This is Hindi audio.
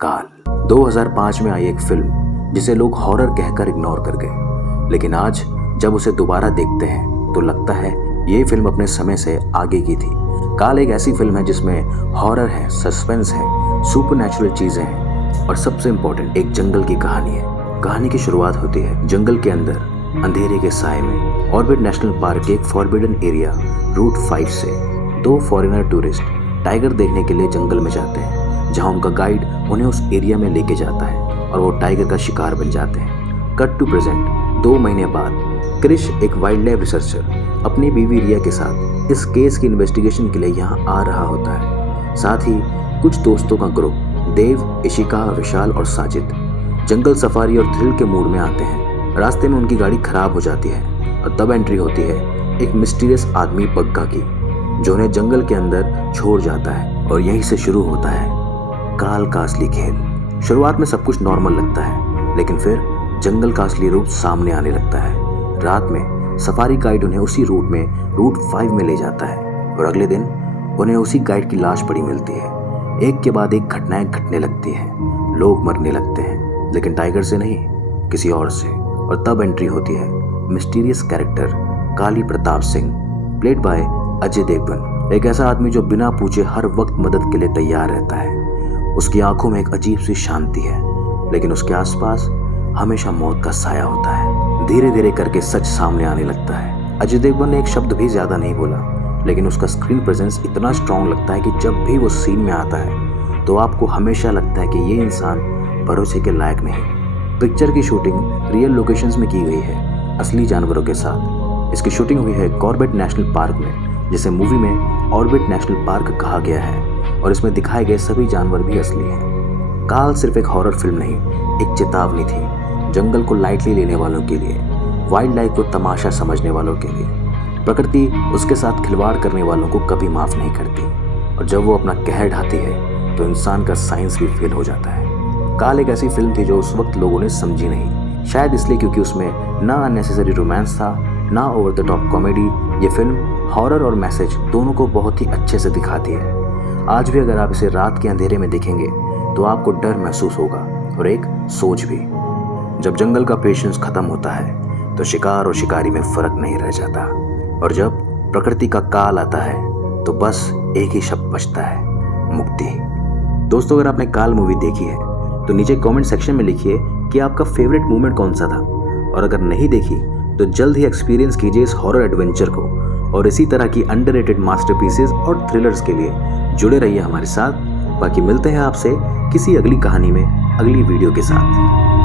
काल 2005 में आई एक फिल्म जिसे लोग हॉरर कहकर इग्नोर कर गए, लेकिन आज जब उसे दोबारा देखते हैं तो लगता है ये फिल्म अपने समय से आगे की थी। काल एक ऐसी फिल्म है जिसमें हॉरर है, सस्पेंस है, सुपरनैचुरल चीजें हैं और सबसे इम्पोर्टेंट एक जंगल की कहानी है। कहानी की शुरुआत होती है जंगल के अंदर अंधेरे के साए में। ऑर्बिट नेशनल पार्क के एक फॉरबिडन एरिया रूट 5 से दो फॉरेनर टूरिस्ट टाइगर देखने के लिए जंगल में जाते हैं, जहां उनका गाइड उन्हें उस एरिया में लेके जाता है और वो टाइगर का शिकार बन जाते हैं। कट टू प्रेजेंट 2 महीने बाद क्रिश एक वाइल्ड लाइफ रिसर्चर अपनी बीवी रिया के साथ इस केस की इन्वेस्टिगेशन के लिए यहाँ आ रहा होता है। साथ ही कुछ दोस्तों का ग्रुप देव, इशिका, विशाल और साजिद जंगल सफारी और थ्रिल के मूड में आते हैं। रास्ते में उनकी गाड़ी खराब हो जाती है और तब एंट्री होती है एक मिस्टीरियस आदमी बग्गा की, जो उन्हें जंगल के अंदर छोड़ जाता है और यहीं से शुरू होता है काल का असली खेल। शुरुआत में सब कुछ नॉर्मल लगता है, लेकिन फिर जंगल का असली रूप सामने आने लगता है। रात में सफारी गाइड उन्हें उसी रूट में रूट 5 में ले जाता है और अगले दिन उन्हें उसी गाइड की लाश पड़ी मिलती है। एक के बाद एक घटनाएं घटने लगती हैं, लोग मरने लगते हैं, लेकिन टाइगर से नहीं, किसी और से। और तब एंट्री होती है mysterious character Kali Pratap Singh, played by Ajay Devgan. एक ऐसा आदमी जो बिना पूछे हर वक्त मदद के लिए तैयार रहता है। उसकी आंखों में एक अजीब सी शांति है, लेकिन उसके आसपास हमेशा मौत का साया होता है। धीरे धीरे करके सच सामने आने लगता है। अजय देवगन ने एक शब्द भी ज्यादा नहीं बोला, लेकिन उसका स्क्रीन प्रेजेंस इतना स्ट्रॉन्ग लगता है कि जब भी वो सीन में आता है तो आपको हमेशा लगता है कि ये इंसान भरोसे के लायक नहीं। पिक्चर की शूटिंग रियल लोकेशंस में की गई है, असली जानवरों के साथ। इसकी शूटिंग हुई है कॉर्बेट नेशनल पार्क में, जिसे मूवी में ऑर्बिट नेशनल पार्क कहा गया है, और इसमें दिखाए गए सभी जानवर भी असली हैं। काल सिर्फ एक हॉरर फिल्म नहीं, एक चेतावनी थी, जंगल को लाइटली लेने वालों के लिए, वाइल्ड लाइफ को तमाशा समझने वालों के लिए। प्रकृति उसके साथ खिलवाड़ करने वालों को कभी माफ नहीं करती, और जब वो अपना कहर ढाती है तो इंसान का साइंस भी फेल हो जाता है। काल एक ऐसी फिल्म थी जो उस वक्त लोगों ने समझी नहीं, शायद इसलिए क्योंकि उसमें ना अननेसेसरी रोमांस था, ना ओवर द टॉप कॉमेडी। ये फिल्म हॉरर और मैसेज दोनों को बहुत ही अच्छे से दिखाती है। आज भी अगर आप इसे रात के अंधेरे में देखेंगे तो आपको डर महसूस होगा और एक सोच भी। जब जंगल का पेशेंस खत्म होता है तो शिकार और शिकारी में फर्क नहीं रह जाता, और जब प्रकृति का काल आता है तो बस एक ही शब्द बचता है, मुक्ति। दोस्तों, अगर आपने काल मूवी देखी है तो नीचे कमेंट सेक्शन में लिखिए कि आपका फेवरेट मोमेंट कौन सा था, और अगर नहीं देखी तो जल्द ही एक्सपीरियंस कीजिए इस हॉरर एडवेंचर को। और इसी तरह की अंडररेटेड मास्टरपीसेस और थ्रिलर्स के लिए जुड़े रहिए हमारे साथ। बाकी मिलते हैं आपसे किसी अगली कहानी में, अगली वीडियो के साथ।